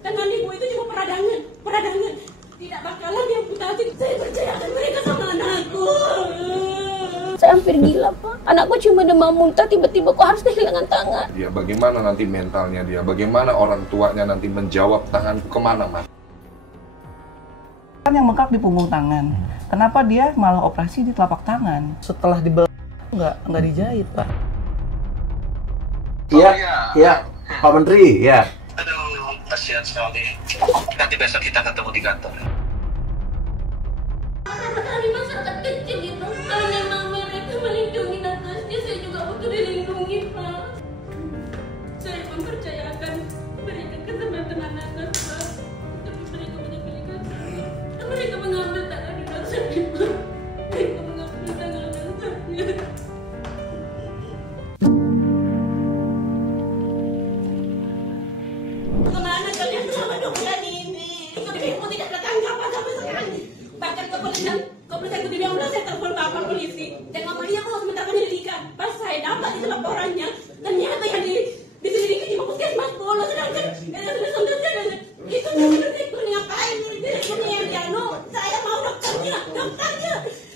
Tangan ibu itu cuma peradangan. Tidak bakalan diamputasi. Saya percayakan mereka sama anakku. Saya hampir gila, Pak. Anakku cuma demam muntah, tiba-tiba kok harus kehilangan tangan. Dia bagaimana nanti mentalnya dia, bagaimana orang tuanya nanti menjawab tanganku kemana, Mas? Kan yang bengkak di punggung tangan. Kenapa dia malah operasi di telapak tangan? Setelah dibelah nggak dijahit, Pak. Iya, Pak Menteri, ya. Aduh, kasihan sekali. Nanti besok kita ketemu di kantor. Kami masyarakat kecil itu, kalau memang mereka melindungi atasnya, saya juga butuh dilindungi, Pak. Saya mempercayakan mereka ke teman-teman anak, Pak. Tapi mereka menyepelekan saya. Dan mereka mengambil tangan anak saya, Pak. Mereka mengambil tangan anak saya. Kemana kalian selama 2 bulan ini? Ibu tidak tertangkap sampai sekarang. Bahkan kepolisian Kediri Amblas, saya telepon bapak polisi. Dan ngomongnya mau sementara penyelidikan. Pas saya dapat itu laporannya, ternyata yang diselidiki di Puskesmas Bolo. Sedangkan itu benar-benar ngapain? Direkturnya yang jano. Saya mau dokternya.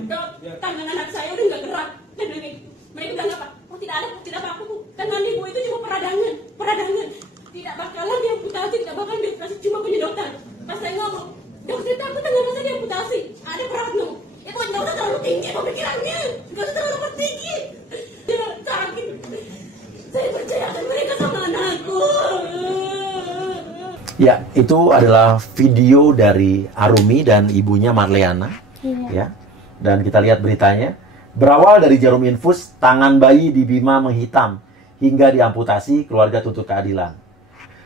Dok, tangan anak saya udah nggak gerak. Dan mereka bilang apa? Oh tidak apa-apa, Bu. Tangan ibu itu cuma peradangan. Tidak bakalan diamputasi, tidak bakalan diamputasi, cuma punya dokter. Pas saya ngomong, dokter takut tangan saya diamputasi. Ada perawat dong. Itu dokter terlalu tinggi pemikirannya. Dokter terlalu tinggi. Dia sakit. Saya percayakan mereka sama anakku. Ya, itu adalah video dari Arumi dan ibunya Marliana. Ya. Dan kita lihat beritanya. Berawal dari jarum infus, tangan bayi di Bima menghitam hingga diamputasi, keluarga tuntut keadilan.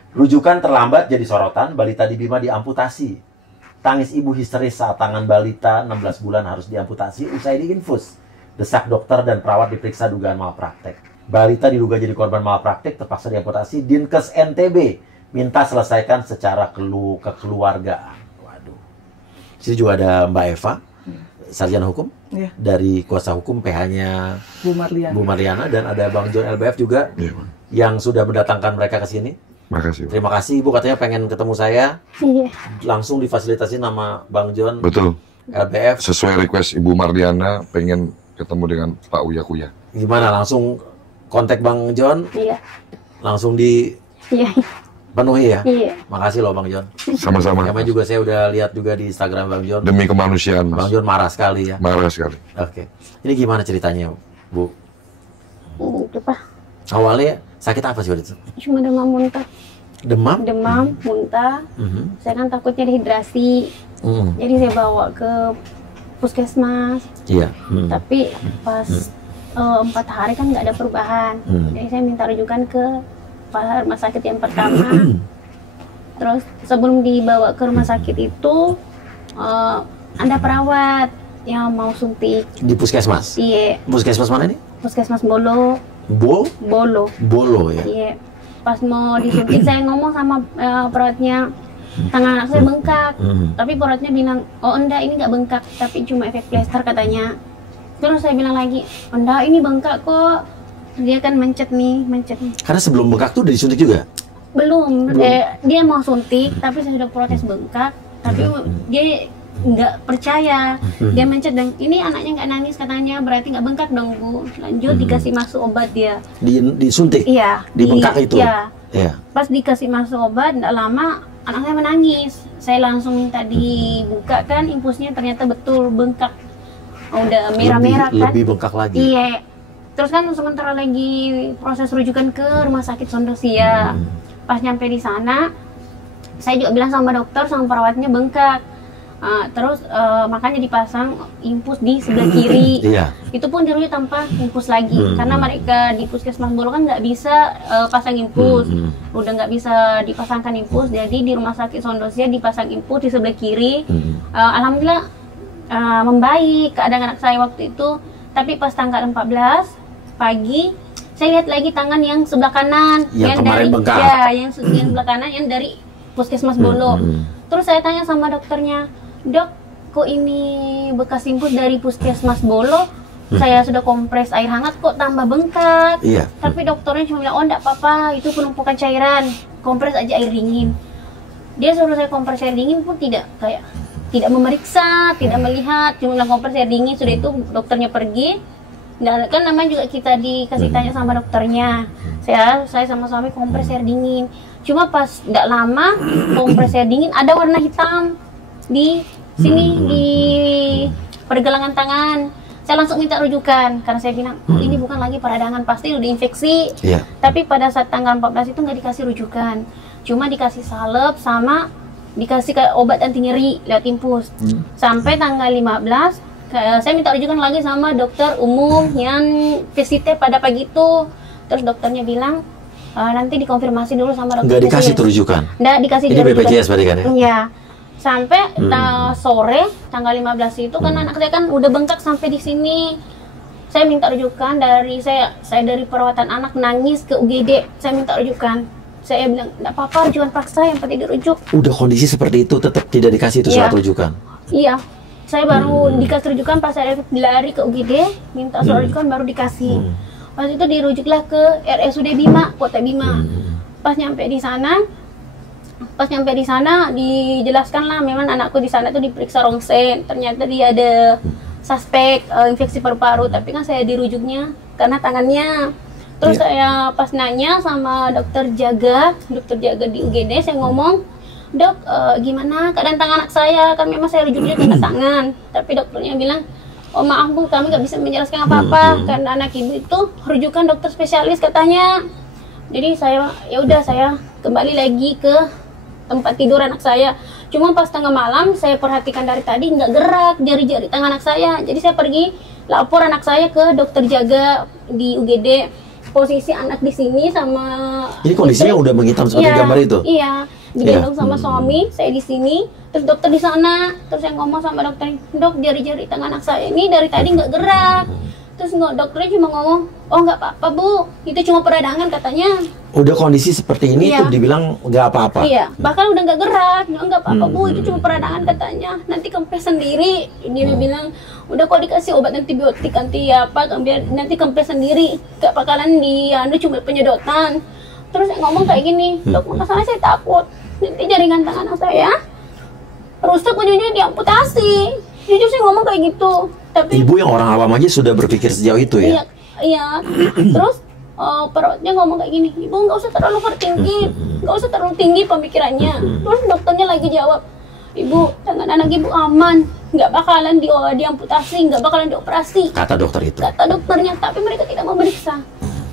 Rujukan terlambat jadi sorotan, balita di Bima diamputasi. Tangis ibu histeris saat tangan balita 16 bulan harus diamputasi usai diinfus. Desak dokter dan perawat diperiksa dugaan malpraktek. Balita diduga jadi korban malpraktek, terpaksa diamputasi. Dinkes NTB minta selesaikan secara kekeluargaan. Waduh. Sini juga ada Mbak Eva, sarjana hukum, dari kuasa hukum PH-nya Bu Marliana, dan ada Bang John LBF juga yang sudah mendatangkan mereka ke sini. Makasih. Terima kasih, Ibu, katanya pengen ketemu saya. Iya. Langsung difasilitasi nama Bang John. Betul. LBF. Sesuai request Ibu Marliana, pengen ketemu dengan Pak Uya Kuya. Gimana, langsung kontak Bang John? Iya. Langsung Iya. dipenuhi ya? Iya. Makasih loh Bang John. Sama-sama. Namanya juga saya udah lihat juga di Instagram Bang John. Demi kemanusiaan, Mas. Bang John marah sekali ya? Marah sekali. Oke. Ini gimana ceritanya, Bu? Itu, Pak. Awalnya sakit apa sih waktu itu? Cuma demam muntah. Demam? Demam, muntah. Saya kan takutnya dehidrasi. Jadi saya bawa ke puskesmas. Iya. Tapi pas 4 hari kan nggak ada perubahan. Jadi saya minta rujukan ke rumah sakit yang pertama. Terus sebelum dibawa ke rumah sakit itu ada perawat yang mau suntik. Di puskesmas? Iya. Puskesmas mana nih? Puskesmas Bolo. Bolo ya? Iya. Pas mau disuntik saya ngomong sama perawatnya, tangan anak saya bengkak. Tapi perawatnya bilang, oh enggak, ini nggak bengkak, tapi cuma efek plester katanya. Terus saya bilang lagi, enggak, ini bengkak kok. Dia kan mencet nih. Karena sebelum bengkak tuh udah disuntik juga? Belum. Dia mau suntik, tapi saya sudah protes bengkak. Tapi dia nggak percaya. Dia mencet dan ini anaknya nggak nangis katanya, berarti nggak bengkak dong, Bu. Lanjut dikasih masuk obat dia. Disuntik? Iya. Di bengkak itu? Iya. Pas dikasih masuk obat, nggak lama anak saya menangis. Saya langsung minta dibuka kan, infusnya ternyata betul bengkak. Udah merah-merah kan. Lebih bengkak lagi? Iya. Terus kan sementara lagi proses rujukan ke rumah sakit Sondosia. Pas nyampe di sana, saya juga bilang sama dokter, sama perawatnya bengkak. Terus makanya dipasang infus di sebelah kiri. Itu pun dirujuk tanpa infus lagi, karena mereka di puskesmas Bolo kan nggak bisa pasang infus. Udah nggak bisa dipasangkan infus, jadi di rumah sakit Sondosia dipasang infus di sebelah kiri. Alhamdulillah membaik keadaan anak saya waktu itu. Tapi pas tanggal 14 pagi saya lihat lagi tangan yang sebelah kanan yang dari bengkak. yang sebelah kanan yang dari puskesmas Bolo. Terus saya tanya sama dokternya, Dok, kok ini bekas infus dari puskesmas Bolo? Saya sudah kompres air hangat kok tambah bengkak. Tapi dokternya cuma bilang, oh enggak apa-apa, itu penumpukan cairan, kompres aja air dingin. Dia suruh saya kompres air dingin pun tidak memeriksa, tidak melihat, cuma bilang kompres air dingin. Sudah itu dokternya pergi. Dan kan namanya juga kita dikasih tanya sama dokternya. Saya sama suami kompres air dingin. Cuma pas tidak lama kompres air dingin ada warna hitam di sini di pergelangan tangan. Saya langsung minta rujukan karena saya bilang ini bukan lagi peradangan, pasti udah infeksi. Tapi pada saat tanggal 14 itu nggak dikasih rujukan, cuma dikasih salep sama dikasih obat anti nyeri lewat infus. Sampai tanggal 15 saya minta rujukan lagi sama dokter umum yang visitnya pada pagi itu. Terus dokternya bilang nanti dikonfirmasi dulu sama dokter. Nggak dikasih rujukan? Nggak dikasih. Ini BPJS berarti kan ya? Iya. Sampai sore tanggal 15 itu kan anak saya kan udah bengkak sampai di sini. Saya minta rujukan dari saya dari perawatan anak nangis ke UGD. Saya minta rujukan. Saya bilang enggak apa-apa rujukan paksa, yang penting dirujuk. Udah kondisi seperti itu tetap tidak dikasih itu surat rujukan. Iya. Saya baru dikasih rujukan pas saya lari ke UGD, minta surat rujukan baru dikasih. Pas itu dirujuklah ke RSUD Bima, Kota Bima. Pas nyampe di sana dijelaskan lah memang anakku di sana tuh diperiksa rongsen, ternyata dia ada suspek infeksi paru-paru, tapi kan saya dirujuknya karena tangannya. Terus saya pas nanya sama dokter jaga di UGD, saya ngomong, "Dok, gimana keadaan tangan anak saya? Kan memang saya rujuknya kena tangan." Tapi dokternya bilang, "Oh maaf Bu, kami nggak bisa menjelaskan apa-apa karena anak ibu itu rujukan dokter spesialis," katanya. Jadi saya kembali lagi ke tempat tidur anak saya. Cuma pas tengah malam saya perhatikan dari tadi nggak gerak jari-jari tangan anak saya. Jadi saya pergi lapor anak saya ke dokter jaga di UGD. Posisi anak di sini sama ini kondisinya udah menghitam seperti gambar itu. Iya, digendong sama suami, saya di sini, terus dokter di sana. Terus saya ngomong sama dokter, "Dok, jari-jari tangan anak saya ini dari tadi nggak gerak." Terus dokternya cuma ngomong, "Oh nggak apa-apa Bu, itu cuma peradangan," katanya. Udah kondisi seperti ini tuh dibilang nggak apa-apa. Iya, bahkan udah nggak gerak, nggak apa-apa Bu, itu cuma peradangan katanya. Nanti kempes sendiri. Dia bilang, udah kok dikasih obat antibiotik nanti kempes sendiri, nggak bakalan cuma penyedotan. Terus saya ngomong kayak gini, "Dok, masalahnya saya takut nanti jaringan tangan saya rusak, ujungnya diamputasi." Jujur saya ngomong kayak gitu. Tapi ibu yang orang awam aja sudah berpikir sejauh itu ya? Iya. Terus perawatnya ngomong kayak gini, "Ibu nggak usah terlalu tinggi, nggak usah terlalu tinggi pemikirannya." Terus dokternya lagi jawab, "Ibu, tangan anak ibu aman, nggak bakalan diamputasi, nggak bakalan dioperasi," kata dokter itu. Kata dokternya, tapi mereka tidak memeriksa.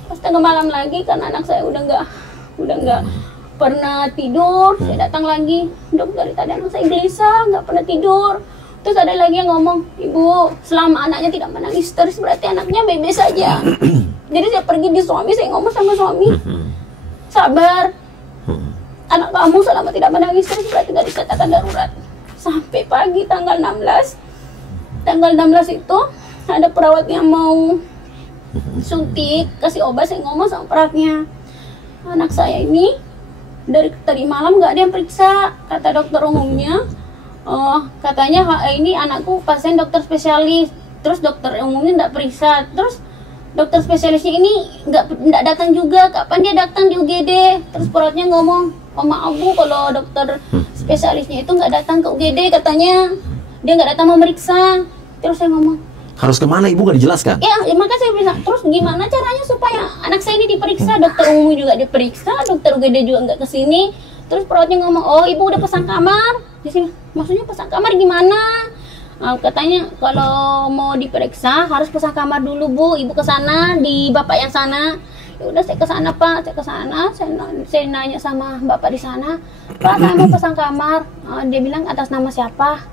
Pas tengah malam lagi karena anak saya udah nggak pernah tidur, saya datang lagi, "Dok, dari tadi anak saya gelisah, nggak pernah tidur." Terus ada lagi yang ngomong, "Ibu, selama anaknya tidak menangis terus berarti anaknya baik-baik saja." Jadi saya pergi di suami, saya ngomong sama suami, "Sabar, anak kamu selama tidak menangis terus berarti nggak dikatakan darurat." Sampai pagi tanggal 16 itu ada perawat yang mau suntik, kasih obat. Saya ngomong sama perawatnya, "Anak saya ini dari tadi malam nggak ada yang periksa," kata dokter umumnya. Katanya ini anakku pasien dokter spesialis. Terus dokter umumnya nggak periksa. Terus dokter spesialisnya ini nggak datang juga. Kapan dia datang di UGD? Terus perawatnya ngomong, "Oh maaf Bu, kalau dokter spesialisnya itu nggak datang ke UGD, katanya dia nggak datang memeriksa." Terus saya ngomong, harus kemana ibu nggak dijelaskan? Ya maka saya bilang, terus gimana caranya supaya anak saya ini diperiksa? Dokter umum juga diperiksa, dokter UGD juga nggak kesini. Terus perawatnya ngomong, "Oh ibu udah pesan kamar." Di sini, maksudnya pesan kamar gimana? Katanya kalau mau diperiksa harus pesan kamar dulu Bu. Ibu ke sana di bapak yang sana. Ya udah saya ke sana Pak, saya ke sana. Saya nanya sama bapak di sana, "Pak, saya mau pesan kamar." Dia bilang, "Atas nama siapa?"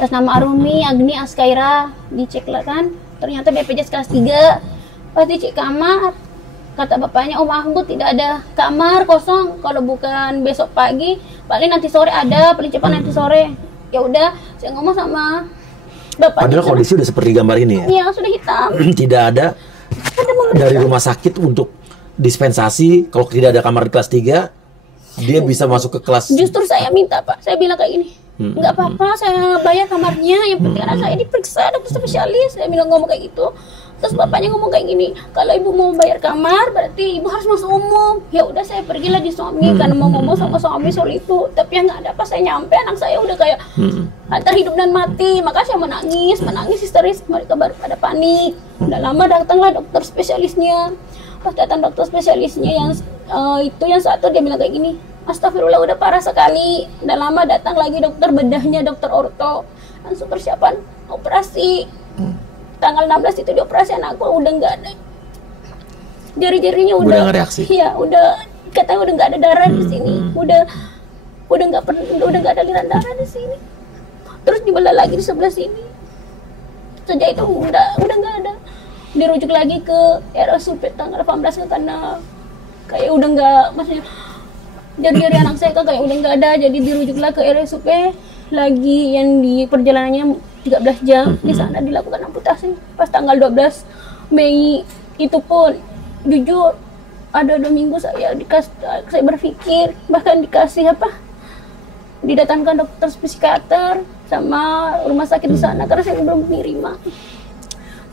"Atas nama Arumi Agni Askaira." Dicek lah kan, ternyata BPJS kelas 3. Pas dicek kamar, kata bapaknya, "Oh maaf Bu, tidak ada kamar kosong. Kalau bukan besok pagi, paling nanti sore ada, paling cepat nanti sore." Ya udah, saya ngomong sama bapak. Padahal kondisi udah seperti gambar ini ya? Iya, sudah hitam. Tidak ada dari rumah sakit untuk dispensasi. Kalau tidak ada kamar di kelas 3, dia bisa masuk ke kelas. Justru saya minta Pak, saya bilang kayak gini, "Nggak apa-apa, saya bayar kamarnya, yang penting anak saya diperiksa dokter spesialis." Saya bilang ngomong kayak gitu. Terus bapaknya ngomong kayak gini, kalau ibu mau bayar kamar berarti ibu harus masuk umum. Ya udah saya pergilah di suami karena mau ngomong sama suami soal itu. Tapi yang nggak ada pas saya nyampe, anak saya udah kayak antara hidup dan mati. Maka saya menangis histeris. Mereka baru pada panik. Udah lama datanglah dokter spesialisnya. Pas datang dokter spesialisnya yang itu yang satu dia bilang kayak gini, astagfirullah udah parah sekali. Udah lama datang lagi dokter bedahnya, dokter orto, langsung persiapan operasi. Tanggal 16 itu dioperasi, anakku udah nggak ada, jari-jarinya udah nggak reaksi. Iya, udah katanya udah nggak ada darah di sini, udah nggak ada aliran darah di sini. Terus dibelah lagi di sebelah sini. Sejak itu udah nggak ada. Dirujuk lagi ke RSUP tanggal 18 karena kayak udah nggak, maksudnya jari-jari anak saya kan kayak udah nggak ada, jadi dirujuklah ke RSUP lagi yang di perjalanannya 13 jam. Di sana dilakukan amputasi pas tanggal 12 Mei. Itu pun jujur ada 2 minggu saya berpikir, bahkan dikasih didatangkan dokter psikiater sama rumah sakit di sana karena saya belum menerima.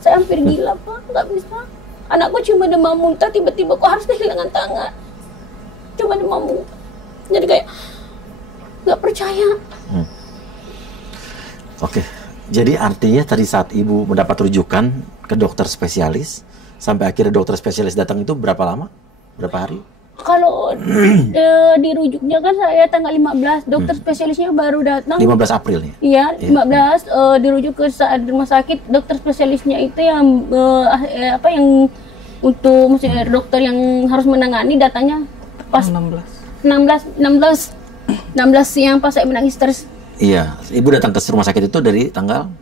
Saya hampir gila Pak, nggak bisa. Anakku cuma demam muntah, tiba-tiba kok harus kehilangan tangan, cuma demam muntah. Jadi kayak nggak percaya. Oke. Jadi artinya tadi saat ibu mendapat rujukan ke dokter spesialis, sampai akhirnya dokter spesialis datang itu berapa lama? Berapa hari? Kalau dirujuknya kan saya tanggal 15, dokter spesialisnya baru datang 15 April nih? Iya, 15 dirujuk ke rumah sakit. Dokter spesialisnya itu yang yang untuk maksudnya dokter yang harus menangani datanya pas 16 siang pas saya menangis terus. Iya, ibu datang ke rumah sakit itu dari tanggal?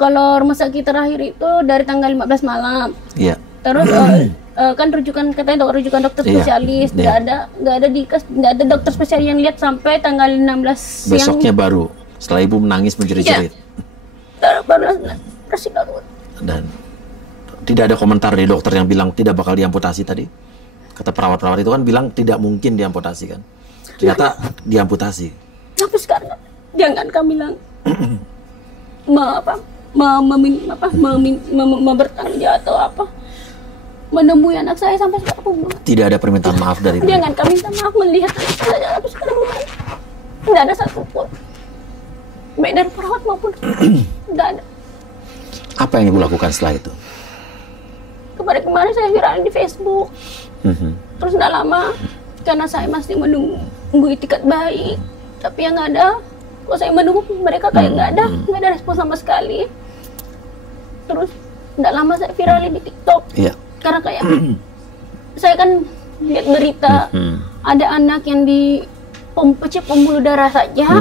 Kalau rumah sakit terakhir itu dari tanggal 15 malam. Iya. Terus kan katanya rujukan dokter spesialis, nggak ada dokter spesialis yang lihat sampai tanggal 16 siang. Besoknya baru, setelah ibu menangis menjerit-jerit. Baru. Dan tidak ada komentar dari dokter yang bilang tidak bakal diamputasi tadi. Kata perawat-perawat itu kan bilang tidak mungkin diamputasi kan. Ternyata diamputasi. Tapi sekarang jangan kami bilang bertanggung jawab atau apa, menemui anak saya sampai sekarang tidak ada permintaan maaf dari jangan kami minta maaf melihat anak saya sampai sekarang nggak ada satupun, baik dari perawat maupun nggak ada. Apa yang ibu lakukan setelah itu? Kemarin saya viral di Facebook. Terus nggak lama karena saya masih menunggu itikat baik, tapi yang nggak ada. Kalau saya menunggu mereka kayak nggak ada respon sama sekali. Terus nggak lama saya viralin di TikTok. Iya. Karena kayak saya kan lihat berita ada anak yang di pembuluh darah saja.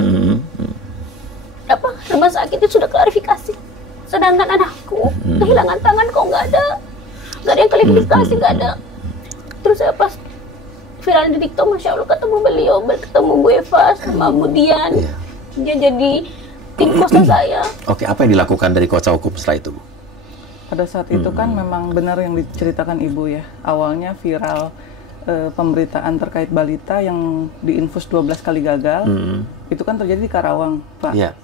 Rumah sakit itu sudah klarifikasi. Sedangkan anakku kehilangan tangan kok nggak ada yang klarifikasi, nggak ada. Terus saya pas viral di TikTok, masya Allah ketemu beliau, ketemu Bu Eva sama Bu Dian. Dia jadi tim kuasa saya. Oke, apa yang dilakukan dari kuasa hukum setelah itu, Bu? Pada saat itu kan memang benar yang diceritakan Ibu ya. Awalnya viral pemberitaan terkait balita yang diinfus 12 kali gagal. Itu kan terjadi di Karawang, Pak. Iya.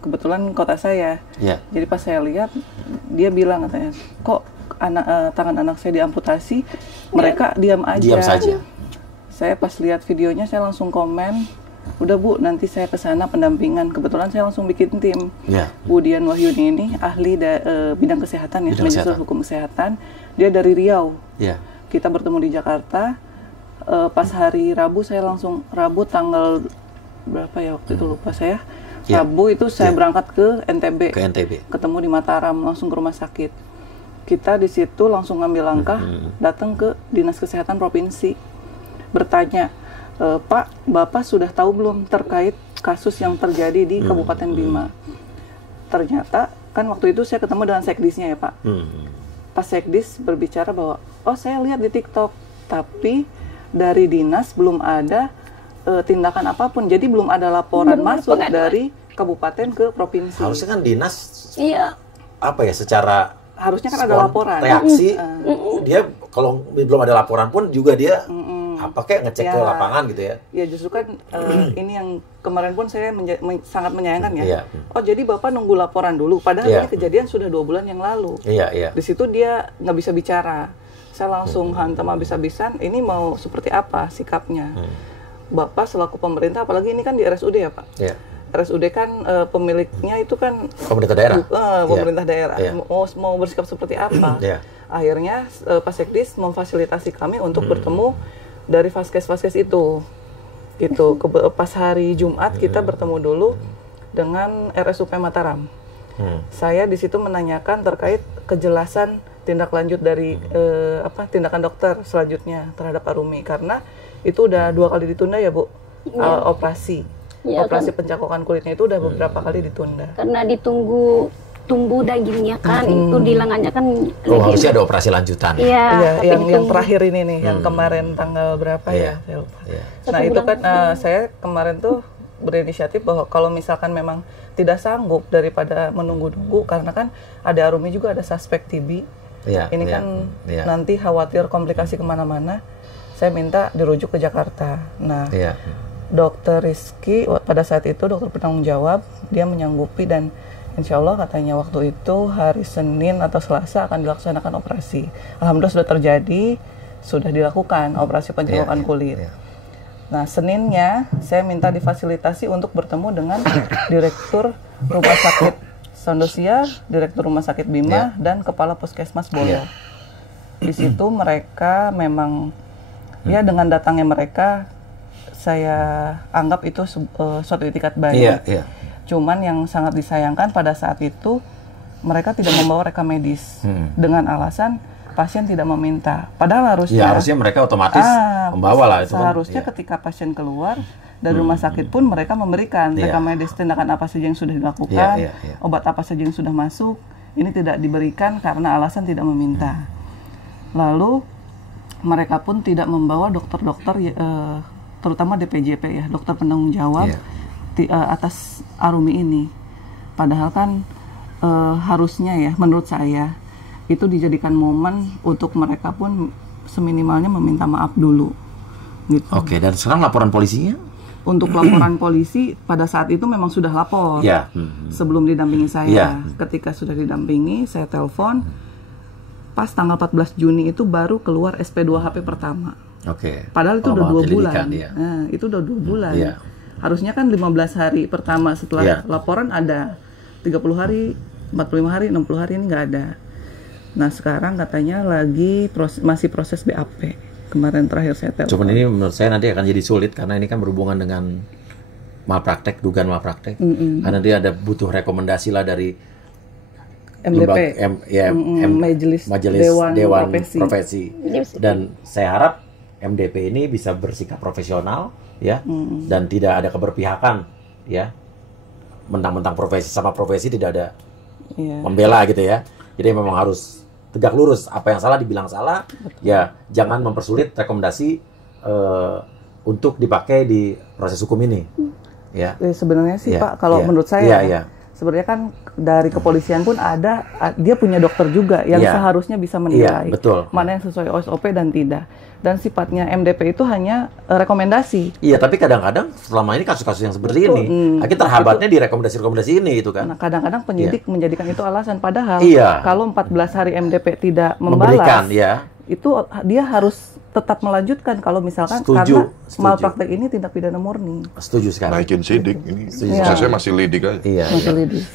Kebetulan kota saya. Iya. Jadi pas saya lihat, dia bilang katanya, kok tangan anak saya diamputasi, mereka diam aja. Diam saja. Saya pas lihat videonya, saya langsung komen, udah Bu, nanti saya ke sana pendampingan. Kebetulan saya langsung bikin tim. Bu Dian Wahyuni ini ahli bidang kesehatan ya, manajer hukum kesehatan. Dia dari Riau. Kita bertemu di Jakarta. Pas hari Rabu saya langsung, Rabu tanggal berapa ya waktu itu lupa saya. Rabu itu saya berangkat ke NTB. Ketemu di Mataram, langsung ke rumah sakit. Kita di situ langsung ngambil langkah, datang ke Dinas Kesehatan Provinsi. Bertanya, Pak, Bapak sudah tahu belum terkait kasus yang terjadi di Kabupaten Bima? Ternyata, kan waktu itu saya ketemu dengan sekdisnya ya Pak. Pas sekdis berbicara bahwa, oh saya lihat di TikTok, tapi dari dinas belum ada tindakan apapun. Jadi belum ada laporan masuk dari kabupaten ke provinsi. Harusnya kan dinas, apa ya, secara harusnya kan ada laporan. Reaksi, dia kalau belum ada laporan pun juga dia apa kayak ngecek ke lapangan gitu ya? Ya justru kan ini yang kemarin pun saya sangat menyayangkan ya. Iya. Oh jadi Bapak nunggu laporan dulu, padahal ini kejadian sudah 2 bulan yang lalu. Iya. Di situ dia nggak bisa bicara. Saya langsung hantam habis-habisan, ini mau seperti apa sikapnya. Bapak selaku pemerintah, apalagi ini kan di RSUD ya Pak? Iya. RSUD kan pemiliknya itu kan pemerintah daerah. Pemerintah daerah. Iya. Mau bersikap seperti apa? Iya. Akhirnya Pak Sekdis memfasilitasi kami untuk bertemu dari vaskes-vaskes itu. Pas hari Jumat kita bertemu dulu dengan RSUP Mataram. Saya di situ menanyakan terkait kejelasan tindak lanjut dari tindakan dokter selanjutnya terhadap Arumi, karena itu udah 2 kali ditunda ya Bu, operasi pencakokan kulitnya itu udah beberapa kali ditunda. Karena ditunggu tumbuh dagingnya kan, itu di lengannya kan. Harusnya ada operasi lanjutan. Iya, yang terakhir ini nih, yang kemarin tanggal berapa ya? Saya lupa. Nah itu kan saya kemarin tuh berinisiatif bahwa kalau misalkan memang tidak sanggup daripada menunggu-nunggu, karena kan ada Arumi juga ada suspek TB. Ini kan nanti khawatir komplikasi kemana-mana. Saya minta dirujuk ke Jakarta. Nah, Dokter Rizky pada saat itu dokter penanggung jawab, dia menyanggupi dan insya Allah katanya waktu itu hari Senin atau Selasa akan dilaksanakan operasi. Alhamdulillah sudah terjadi, sudah dilakukan operasi pencakokan kulit. Nah Seninnya saya minta difasilitasi untuk bertemu dengan Direktur Rumah Sakit Sondosia, Direktur Rumah Sakit Bima, dan Kepala Puskesmas Bolo. Di situ mereka memang dengan datangnya mereka saya anggap itu suatu itikat baik. Cuman yang sangat disayangkan pada saat itu mereka tidak membawa rekam medis dengan alasan pasien tidak meminta. Padahal harusnya mereka otomatis membawa lah itu. Seharusnya ketika pasien keluar dari rumah sakit pun mereka memberikan rekam medis, tindakan apa saja yang sudah dilakukan, obat apa saja yang sudah masuk. Ini tidak diberikan karena alasan tidak meminta. Lalu mereka pun tidak membawa dokter-dokter terutama DPJP ya, dokter penanggung jawab atas Arumi ini. Padahal kan harusnya ya menurut saya itu dijadikan momen untuk mereka pun seminimalnya meminta maaf dulu gitu. Oke, dan sekarang laporan polisinya? Untuk laporan polisi pada saat itu memang sudah lapor. Sebelum didampingi saya. Ketika sudah didampingi, saya telepon. Pas tanggal 14 Juni itu baru keluar SP2HP pertama. Padahal itu udah 2 bulan. Nah, itu udah 2 bulan. Harusnya kan 15 hari pertama setelah laporan ada, 30 hari, 45 hari, 60 hari ini nggak ada. Nah sekarang katanya lagi masih proses BAP. Kemarin terakhir saya telepon. Cuman ini menurut saya nanti akan jadi sulit karena ini kan berhubungan dengan malpraktek, dugaan malpraktek. Karena dia ada butuh rekomendasi lah dari MDP, Majelis Dewan Profesi. Dan saya harap MDP ini bisa bersikap profesional dan tidak ada keberpihakan mentang-mentang profesi sama profesi tidak ada membela gitu ya. Jadi memang harus tegak lurus, apa yang salah dibilang salah. Jangan mempersulit rekomendasi untuk dipakai di proses hukum ini. Sebenarnya sih Pak, kalau menurut saya sebenarnya kan dari kepolisian pun dia punya dokter juga yang seharusnya bisa menilai mana yang sesuai SOP dan tidak. Dan sifatnya MDP itu hanya rekomendasi. Tapi kadang-kadang selama ini kasus-kasus yang seperti ini, akhirnya terhambatnya di rekomendasi-rekomendasi ini gitu kan. Nah, kadang-kadang penyidik menjadikan itu alasan, padahal kalau 14 hari MDP tidak membalas, itu dia harus tetap melanjutkan kalau misalkan karena malpraktek ini tindak pidana murni. Setuju sekali. Naikin sidik ini. Saya masih lidik aja.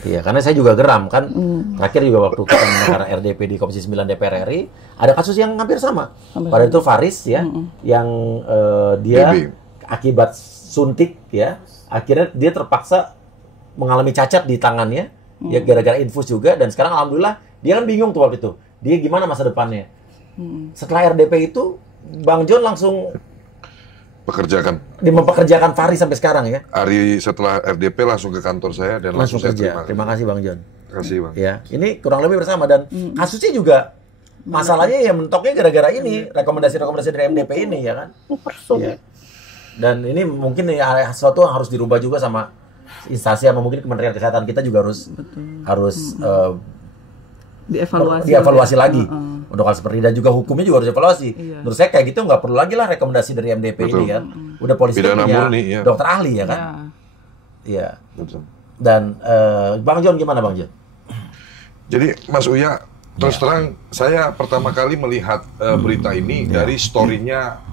Iya, karena saya juga geram kan. Terakhir juga waktu kita mendengar RDP di Komisi 9 DPR RI, ada kasus yang hampir sama. Pada itu Faris yang dia akibat suntik akhirnya dia terpaksa mengalami cacat di tangannya gara-gara infus juga, dan sekarang alhamdulillah dia kan bingung tuh waktu itu. Dia gimana masa depannya? Setelah RDP itu Bang John langsung mempekerjakan Faris sampai sekarang ya. Hari setelah RDP langsung ke kantor saya dan langsung kerja. Terima kasih Bang John. Terima kasih Bang. Ini kurang lebih bersama, dan kasusnya juga masalahnya ya mentoknya gara-gara ini rekomendasi-rekomendasi dari MDP ini ya kan. Dan ini mungkin sesuatu yang harus dirubah juga sama instansi, sama mungkin Kementerian Kesehatan kita juga harus dievaluasi lagi untuk hal seperti dan juga hukumnya juga harus evaluasi. Menurut saya kayak gitu nggak perlu lagi lah rekomendasi dari MDP ini kan. Udah polisi Pidana punya murni, dokter ahli ya kan. Iya. Dan Bang John gimana Bang John? Jadi Mas Uya, terus terang saya pertama kali melihat berita ini dari story-nya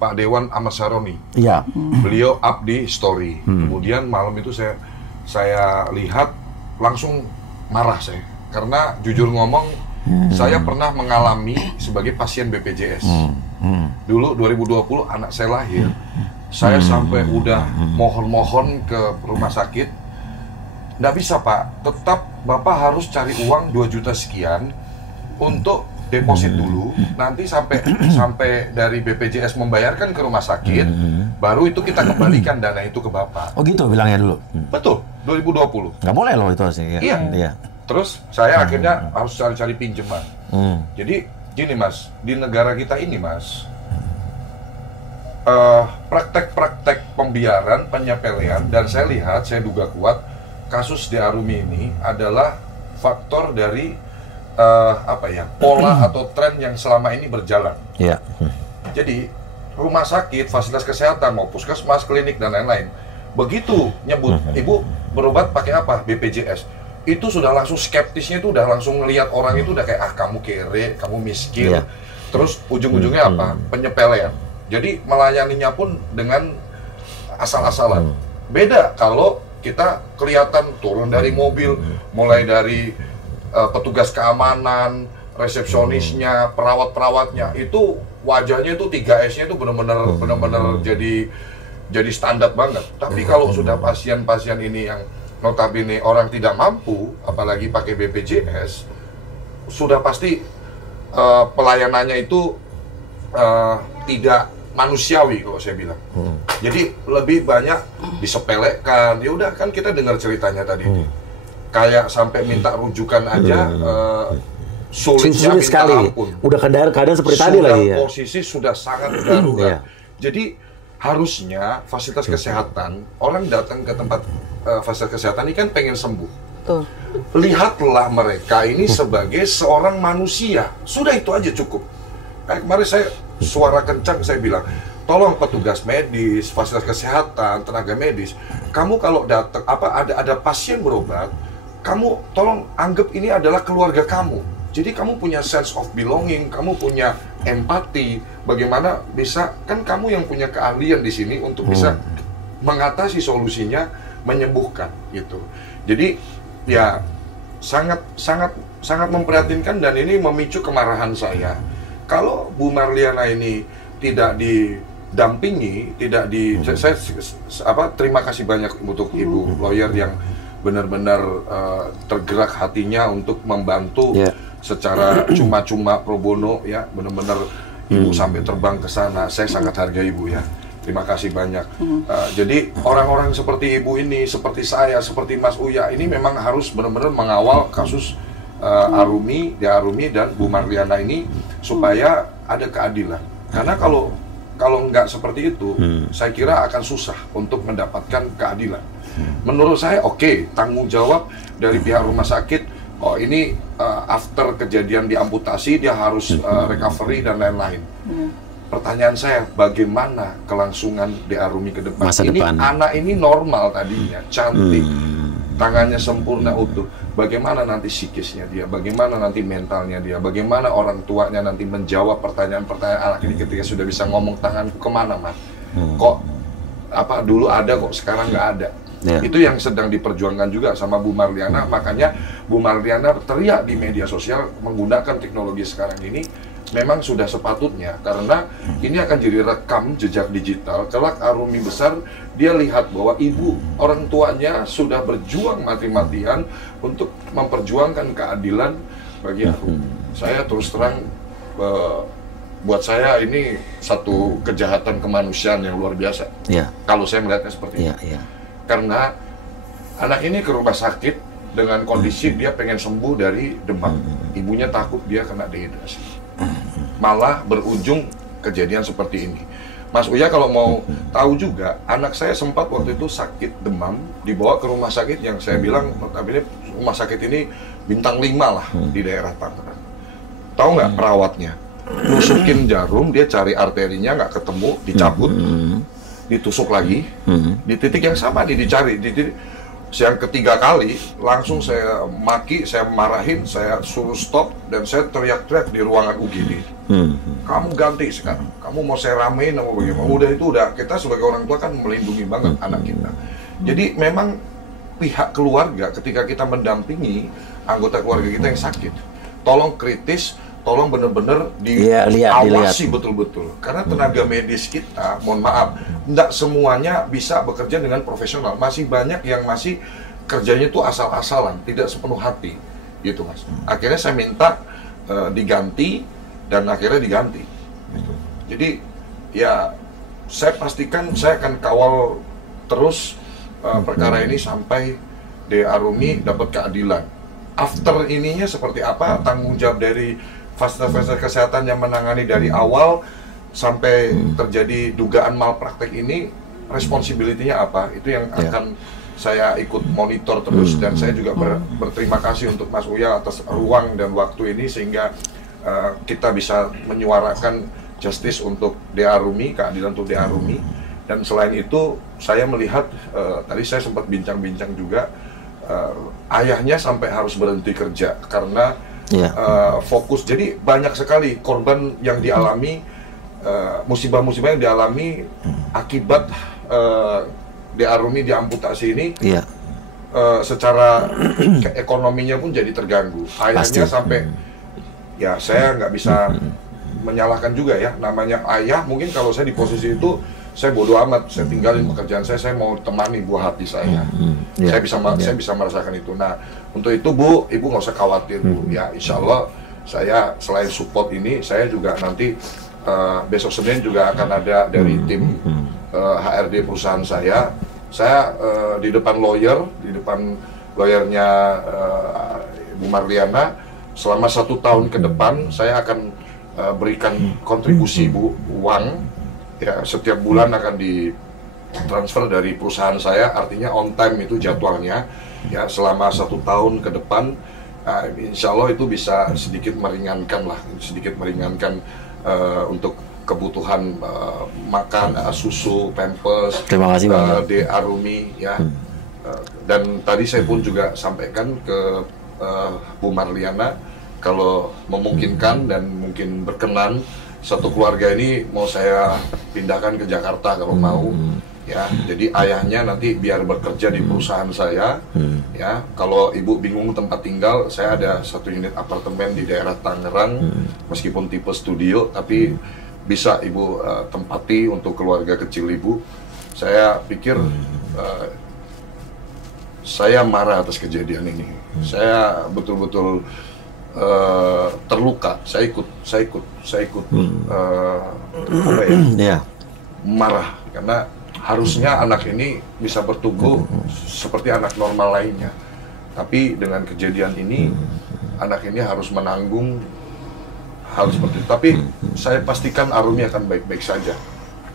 Pak Dewan Ahmad Saroni. Iya. Beliau up di story. Kemudian malam itu saya lihat langsung marah saya. Karena jujur ngomong, saya pernah mengalami sebagai pasien BPJS. Dulu 2020 anak saya lahir, saya sampai udah mohon-mohon ke rumah sakit. Nggak bisa Pak, tetap Bapak harus cari uang 2 juta sekian untuk deposit dulu. Nanti sampai dari BPJS membayarkan ke rumah sakit, baru itu kita kembalikan dana itu ke Bapak. Oh gitu bilangnya dulu? Betul, 2020. Nggak boleh loh itu sih. Iya. Terus saya akhirnya harus cari-cari pinjaman. Jadi gini Mas, di negara kita ini Mas, praktek-praktek pembiaran, penyepelean, dan saya lihat, saya duga kuat kasus di Arumi ini adalah faktor dari pola atau tren yang selama ini berjalan. Iya. Jadi rumah sakit, fasilitas kesehatan, mau puskesmas, klinik dan lain-lain, begitu nyebut ibu berobat pakai apa? BPJS. Itu sudah langsung skeptisnya, itu udah langsung ngelihat orang itu udah kayak kamu kere, kamu miskin. Terus ujung-ujungnya apa? Penyepelean. Jadi melayaninya pun dengan asal-asalan. Beda kalau kita kelihatan turun dari mobil, mulai dari petugas keamanan, resepsionisnya, perawat-perawatnya, itu wajahnya itu 3S-nya itu benar-benar jadi standar banget. Tapi kalau sudah pasien-pasien ini yang notabene orang tidak mampu, apalagi pakai BPJS, sudah pasti pelayanannya itu tidak manusiawi kalau saya bilang. Jadi lebih banyak disepelekan. Ya udah kan kita dengar ceritanya tadi. Kayak sampai minta rujukan aja sulitnya minta sekali. Ampun. Udah keadaan seperti tadi lagi ya. Posisi sudah sangat darurat. Jadi harusnya fasilitas kesehatan, orang datang ke tempat fasilitas kesehatan ini kan pengen sembuh. Lihatlah mereka ini sebagai seorang manusia. Sudah itu aja cukup. Kayak kemarin saya suara kencang saya bilang, tolong petugas medis, fasilitas kesehatan, tenaga medis, kamu kalau datang ada pasien berobat, kamu tolong anggap ini adalah keluarga kamu. Jadi kamu punya sense of belonging, kamu punya empati, bagaimana bisa, kan kamu yang punya keahlian di sini untuk bisa mengatasi solusinya, menyembuhkan gitu. Jadi ya sangat memprihatinkan dan ini memicu kemarahan saya. Kalau Bu Marliana ini tidak didampingi, saya terima kasih banyak untuk Ibu lawyer yang benar-benar tergerak hatinya untuk membantu secara cuma-cuma pro bono ya, benar-benar Ibu sampai terbang ke sana. Saya sangat hargai Ibu ya. Terima kasih banyak. Jadi orang-orang seperti Ibu ini, seperti saya, seperti Mas Uya ini memang harus benar-benar mengawal kasus Arumi dan Bu Marliana ini supaya ada keadilan. Karena kalau nggak seperti itu, saya kira akan susah untuk mendapatkan keadilan. Menurut saya tanggung jawab dari pihak rumah sakit. Oh ini after kejadian diamputasi dia harus recovery dan lain-lain. Pertanyaan saya, bagaimana kelangsungan di Arumi ke depan? Anak ini normal tadinya, cantik, tangannya sempurna utuh. Bagaimana nanti psikisnya dia? Bagaimana nanti mentalnya dia? Bagaimana orang tuanya nanti menjawab pertanyaan-pertanyaan anak ini ketika sudah bisa ngomong tanganku kemana, Mas? Kok dulu ada kok sekarang nggak ada? Itu yang sedang diperjuangkan juga sama Bu Marliana. Makanya Bu Marliana teriak di media sosial menggunakan teknologi sekarang ini memang sudah sepatutnya, karena ini akan jadi rekam jejak digital. Kelak Arumi besar, dia lihat bahwa ibu orang tuanya sudah berjuang mati-matian untuk memperjuangkan keadilan bagi Arumi. Saya terus terang, buat saya ini satu kejahatan kemanusiaan yang luar biasa. Kalau saya melihatnya seperti itu. Karena anak ini ke rumah sakit dengan kondisi dia pengen sembuh dari demam. Ibunya takut dia kena dehidrasi. Malah berujung kejadian seperti ini. Mas Uya kalau mau tahu juga, anak saya sempat waktu itu sakit demam, dibawa ke rumah sakit yang saya bilang, notabene rumah sakit ini bintang 5 lah di daerah Tangerang. Tahu nggak perawatnya? Nusukin jarum, dia cari arterinya nggak ketemu, dicabut, ditusuk lagi, di titik yang sama dicari, di titik yang ketiga kali langsung saya maki, saya marahin, saya suruh stop dan saya teriak-teriak di ruangan UGD. Kamu ganti sekarang, kamu mau saya ramein atau bagaimana? Udah kita sebagai orang tua kan melindungi banget anak kita. Jadi memang pihak keluarga ketika kita mendampingi anggota keluarga kita yang sakit, tolong kritis, tolong benar-benar diawasi betul-betul. Karena tenaga medis kita, mohon maaf, tidak semuanya bisa bekerja dengan profesional. Masih banyak yang masih kerjanya itu asal-asalan, tidak sepenuh hati, gitu Mas. Akhirnya saya minta diganti dan akhirnya diganti. Gitu. Jadi ya saya pastikan saya akan kawal terus perkara ini sampai De Arumi dapat keadilan. After ininya seperti apa, tanggung jawab dari fasilitas kesehatan yang menangani dari awal sampai terjadi dugaan malpraktek ini, responsibility-nya apa? Itu yang akan saya ikut monitor terus, dan saya juga berterima kasih untuk Mas Uya atas ruang dan waktu ini sehingga kita bisa menyuarakan justice untuk De Arumi, keadilan untuk De Arumi. Dan selain itu saya melihat tadi saya sempat bincang-bincang juga, ayahnya sampai harus berhenti kerja karena fokus. Jadi banyak sekali korban yang dialami, musibah-musibah yang dialami akibat De Arumi diamputasi ini. Secara ekonominya pun jadi terganggu. Ayahnya sampai ya saya nggak bisa menyalahkan juga ya, namanya ayah. Mungkin kalau saya di posisi itu saya bodoh amat, saya tinggalin pekerjaan saya mau temani buah hati saya. Saya bisa merasakan itu. Nah, untuk itu Bu, Ibu nggak usah khawatir Bu. Ya, insya Allah saya selain support ini, saya juga nanti besok Senin juga akan ada dari tim HRD perusahaan saya. Saya di depan lawyernya Bu Marliana, selama 1 tahun ke depan saya akan berikan kontribusi Bu, uang. Ya, setiap bulan akan ditransfer dari perusahaan saya, artinya on time itu jadwalnya. Ya, selama 1 tahun ke depan, insya Allah itu bisa sedikit meringankan untuk kebutuhan makan, susu, pampers, terima kasih De Arumi ya. Dan tadi saya pun juga sampaikan ke Bu Marliana, kalau memungkinkan dan mungkin berkenan, satu keluarga ini mau saya pindahkan ke Jakarta kalau mau ya. Jadi ayahnya nanti biar bekerja di perusahaan saya ya. Kalau Ibu bingung tempat tinggal, saya ada 1 unit apartemen di daerah Tangerang, meskipun tipe studio tapi bisa Ibu tempati untuk keluarga kecil Ibu. Saya pikir saya marah atas kejadian ini. Saya betul-betul terluka. Saya ikut marah karena harusnya anak ini bisa bertumbuh seperti anak normal lainnya, tapi dengan kejadian ini anak ini harus menanggung hal seperti itu. Tapi saya pastikan Arumi akan baik-baik saja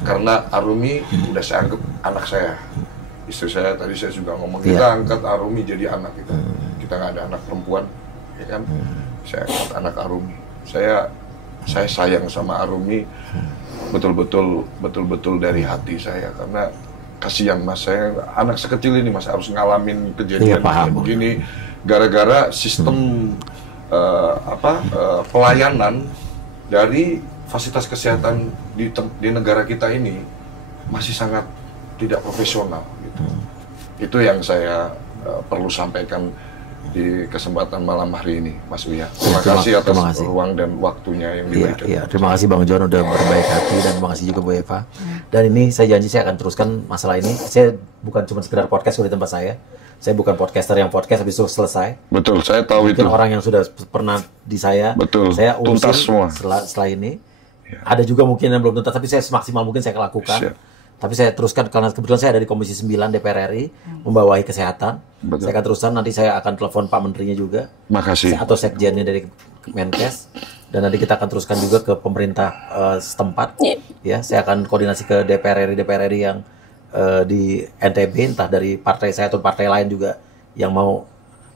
karena Arumi udah saya anggap anak saya. Istri saya tadi saya juga ngomong, kita angkat Arumi jadi anak kita. Kita nggak ada anak perempuan, ya kan? Saya angkat anak Arumi. Saya sayang sama Arumi betul-betul dari hati saya, karena kasihan Mas, saya anak sekecil ini Mas harus ngalamin kejadian begini gara-gara sistem pelayanan dari fasilitas kesehatan di negara kita ini masih sangat tidak profesional gitu. Itu yang saya perlu sampaikan di kesempatan malam hari ini, Mas Uya. Terima kasih atas ruang dan waktunya yang diberikan. Terima kasih Bang John udah berbaik hati, dan terima kasih juga Bu Eva. Dan ini saya janji saya akan teruskan masalah ini. Saya bukan cuma sekedar podcast di tempat saya. Saya bukan podcaster yang podcast habis itu selesai. Betul, saya tahu mungkin itu. Orang yang sudah pernah di saya. Betul. Saya urusin tuntas semua. Setelah ini. Ada juga mungkin yang belum tuntas, tapi saya semaksimal mungkin saya lakukan. Tapi saya teruskan karena kebetulan saya ada di Komisi 9 DPR RI membawahi kesehatan. Betul. Saya akan teruskan, nanti saya akan telepon Pak Menterinya juga. Makasih. Atau Sekjennya dari Menkes. Dan nanti kita akan teruskan juga ke pemerintah setempat. Ya, saya akan koordinasi ke DPR RI yang di NTB, entah dari partai saya atau partai lain juga yang mau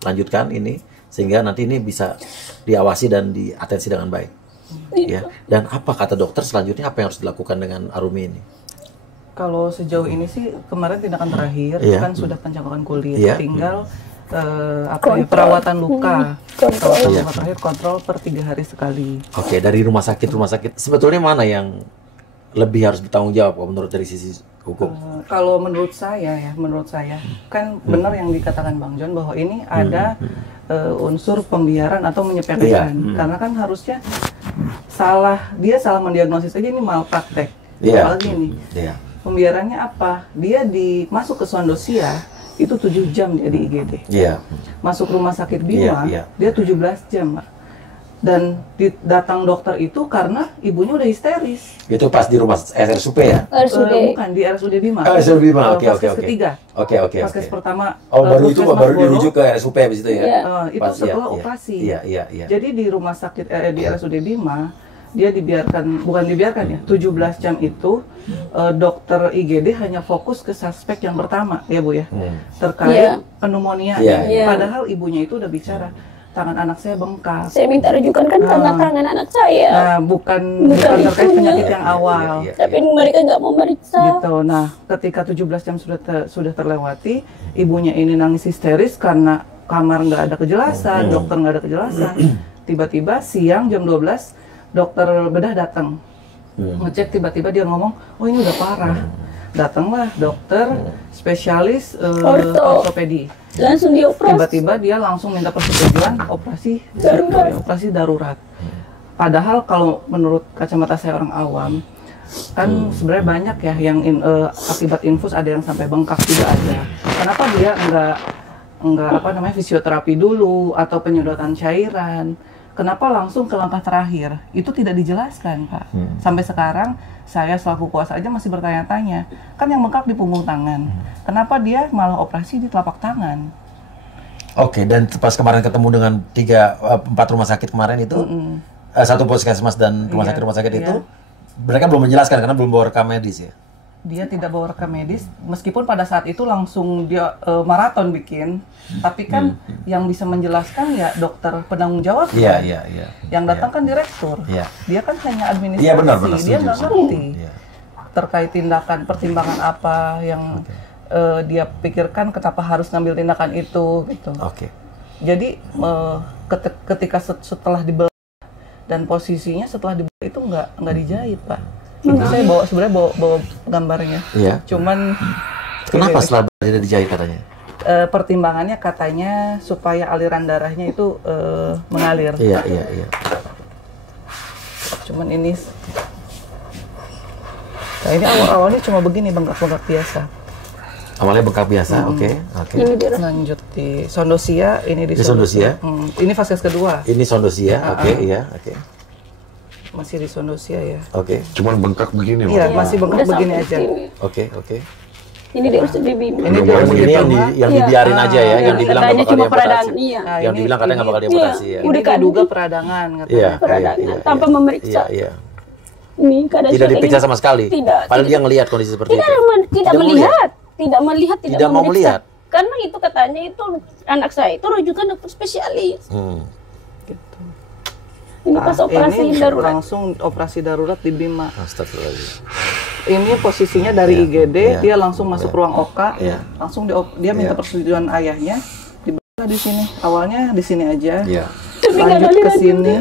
lanjutkan ini. sehingga nanti ini bisa diawasi dan diatensi dengan baik. Ya. Dan apa kata dokter selanjutnya, apa yang harus dilakukan dengan Arumi ini? Kalau sejauh ini sih kemarin tindakan terakhir kan sudah pencangkapan kulit, tinggal perawatan luka. Perawatan luka terakhir kontrol per 3 hari sekali. Oke, dari rumah sakit sebetulnya mana yang lebih harus bertanggung jawab menurut dari sisi hukum? Kalau menurut saya kan benar yang dikatakan Bang John bahwa ini ada unsur pembiaran atau menyepelekan. Karena kan harusnya dia salah mendiagnosis aja ini malpraktek. Apalagi ini. Pembiarannya apa? Dia masuk ke Sondosia itu 7 jam dia di IGD. Masuk rumah sakit Bima dia 17 jam, Pak. Dan datang dokter itu karena ibunya udah histeris. Itu pas di rumah RSUP ya? Bukan, di RSUD Bima. RSUD Bima, oke. Ketiga. Oke. Paskes pertama. Baru dirujuk ke RSUP habis itu ya? Itu setelah operasi. Jadi di rumah sakit di RSUD Bima, dia bukan dibiarkan ya, 17 jam itu dokter IGD hanya fokus ke suspek yang pertama ya Bu ya, terkait pneumonia. Padahal ibunya itu udah bicara, tangan anak saya bengkak. Saya minta rujukan kan karena tangan anak saya. Nah, bukan terkait penyakit yang awal. Tapi mereka nggak mau meriksa. Gitu. Nah, ketika 17 jam sudah terlewati, ibunya ini nangis histeris karena kamar nggak ada kejelasan, dokter nggak ada kejelasan. Tiba-tiba siang jam 12 dokter bedah datang, ngecek, tiba-tiba dia ngomong, oh ini udah parah. Datanglah dokter spesialis ortopedi. Langsung dioperasi. Tiba-tiba dia langsung minta persetujuan operasi darurat. Padahal kalau menurut kacamata saya orang awam, kan sebenarnya banyak ya yang akibat infus ada yang sampai bengkak juga ada. Kenapa dia enggak fisioterapi dulu atau penyedotan cairan? Kenapa langsung ke langkah terakhir? Itu tidak dijelaskan, Pak. Sampai sekarang saya selaku kuasa aja masih bertanya-tanya. Kan yang bengkak di punggung tangan. Kenapa dia malah operasi di telapak tangan? Oke, dan pas kemarin ketemu dengan 4 rumah sakit kemarin itu, satu puskesmas dan rumah sakit itu, mereka belum menjelaskan karena belum bawa rekam medis ya? Dia tidak bawa rekam medis, meskipun pada saat itu langsung dia maraton bikin, tapi kan yang bisa menjelaskan ya dokter penanggung jawab. Yang datang kan direktur. Dia kan hanya administrasi, benar, dia nggak ngerti terkait pertimbangan apa yang dia pikirkan, kenapa harus ngambil tindakan itu gitu. Jadi ketika setelah dibelah dan posisinya setelah dibelah itu nggak dijahit, Pak. Itu saya sebenarnya bawa gambarnya. Cuman kenapa setelah tidak dijahit katanya? Pertimbangannya katanya supaya aliran darahnya itu mengalir. Cuman ini awalnya cuma begini, bengkak-bengkak biasa. Awalnya bengkak biasa, oke. Ini lanjut di Sondosia, ini di Sondosia. Ini fase kedua. Ini Sondosia, oke. Masih di Sondosia ya. Cuman bengkak begini. Iya, masih bengkak begini aja. Oke. Ini dia harus dibimbing. Ini yang dibiarin aja ya, yang dibilang nggak bakal dioperasi. Yang dibilang katanya nggak bakal dioperasi ya. Udah diduga peradangan katanya. Peradangan tanpa memeriksa. Ini keadaan tidak diperiksa sama sekali. Padahal dia ngelihat kondisi seperti itu. Tidak melihat, tidak mau melihat. Karena itu katanya itu anak saya itu rujukan dokter spesialis. Gitu. Ini pas operasi darurat. Langsung operasi darurat di Bima. Astagfirullahaladzim. Ini posisinya dari IGD, dia langsung masuk ruang OK, langsung dia minta persetujuan ayahnya, di sini. Awalnya di sini aja, lanjut ke sini,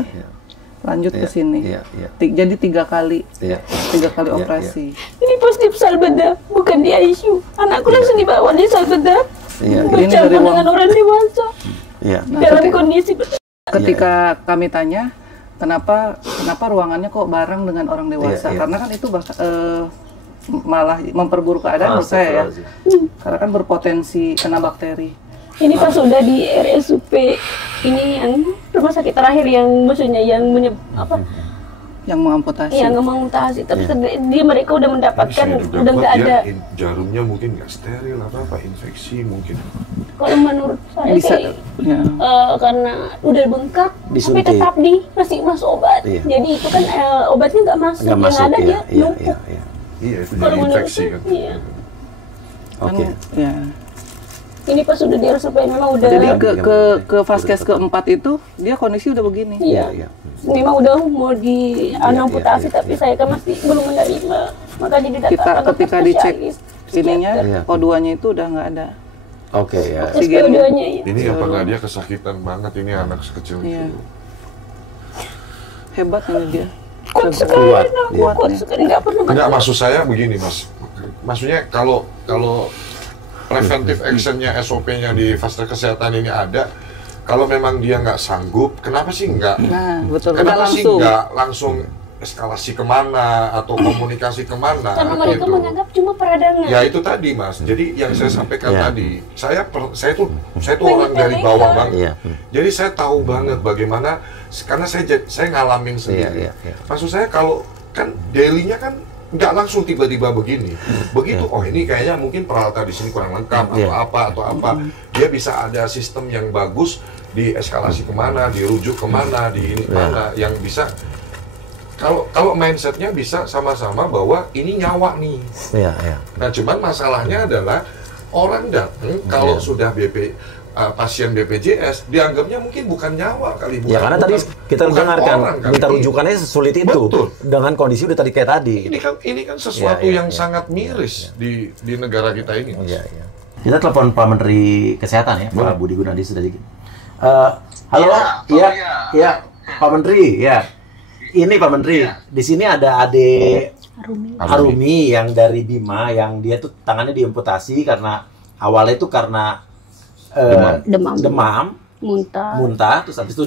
lanjut ke sini. Jadi 3 kali, 3 kali operasi. Ini positif sel bedah, bukan di ICU. Anakku langsung dibawa di sel bedah, bercampur dengan orang dewasa dalam kondisi bedah. Ketika kami tanya, kenapa ruangannya kok bareng dengan orang dewasa? Karena kan itu malah memperburuk keadaan menurut saya ya. Karena kan berpotensi kena bakteri. Ini pas sudah di RSUP, ini yang rumah sakit terakhir yang maksudnya yang yang mengamputasi. Yang mengamputasi, tapi dia mereka udah mendapatkan, udah nggak ada. Jarumnya mungkin nggak steril atau apa, infeksi mungkin. Kalau menurut saya bisa, karena udah bengkak, tapi tetap masih masuk obat. Jadi itu kan obatnya nggak masuk, yang ada dia numpuk. Iya, itu jadi infeksi kan. Oke. Ya. Ini pas sudah diresupply memang udah. Jadi ke vaskes keempat itu dia kondisi udah begini. Iya. Memang udah mau di amputasi tapi saya kan masih belum menerima. Makanya didatangkan ketika dicek ininya O2-nya itu udah nggak ada. Oke ya. SPO2-nya ya. Ini apakah dia kesakitan banget ini anak sekecil itu. Hebat ini dia. Kuat sekali nggak pernah. Enggak, maksud saya begini Mas. Maksudnya kalau preventive actionnya SOP-nya di fasilitas kesehatan ini ada, kalau memang dia nggak sanggup, kenapa sih nggak? Nah, betul. Kenapa sih nggak langsung eskalasi kemana atau komunikasi kemana? Karena mereka gitu. menganggap cuma peradangan. Ya itu tadi Mas. Jadi yang saya sampaikan tadi, saya tuh orang dari bawah banget. Jadi saya tahu banget bagaimana, karena saya ngalamin sendiri. Maksud saya kalau kan daily-nya kan nggak langsung tiba-tiba begini. Begitu, oh ini kayaknya mungkin peralatan di sini kurang lengkap atau apa. Dia bisa ada sistem yang bagus, dieskalasi kemana, dirujuk kemana, di ini mana, yang bisa. Kalau mindsetnya bisa sama-sama bahwa ini nyawa nih. Nah cuman masalahnya adalah orang datang kalau sudah pasien BPJS dianggapnya mungkin bukan nyawa kali, bukan. Ya karena tadi kita dengarkan minta rujukannya sesulit itu. Betul. Dengan kondisi udah tadi kayak tadi. Ini kan sesuatu yang sangat miris di negara kita ini. Kita telepon Pak Menteri Kesehatan ya, Pak Budi Gunadi Sadikin. Halo, Pak Menteri, Ini Pak Menteri, di sini ada Ade Arumi yang dari Bima, yang dia tuh tangannya diamputasi karena awalnya itu karena demam, muntah, terus habis itu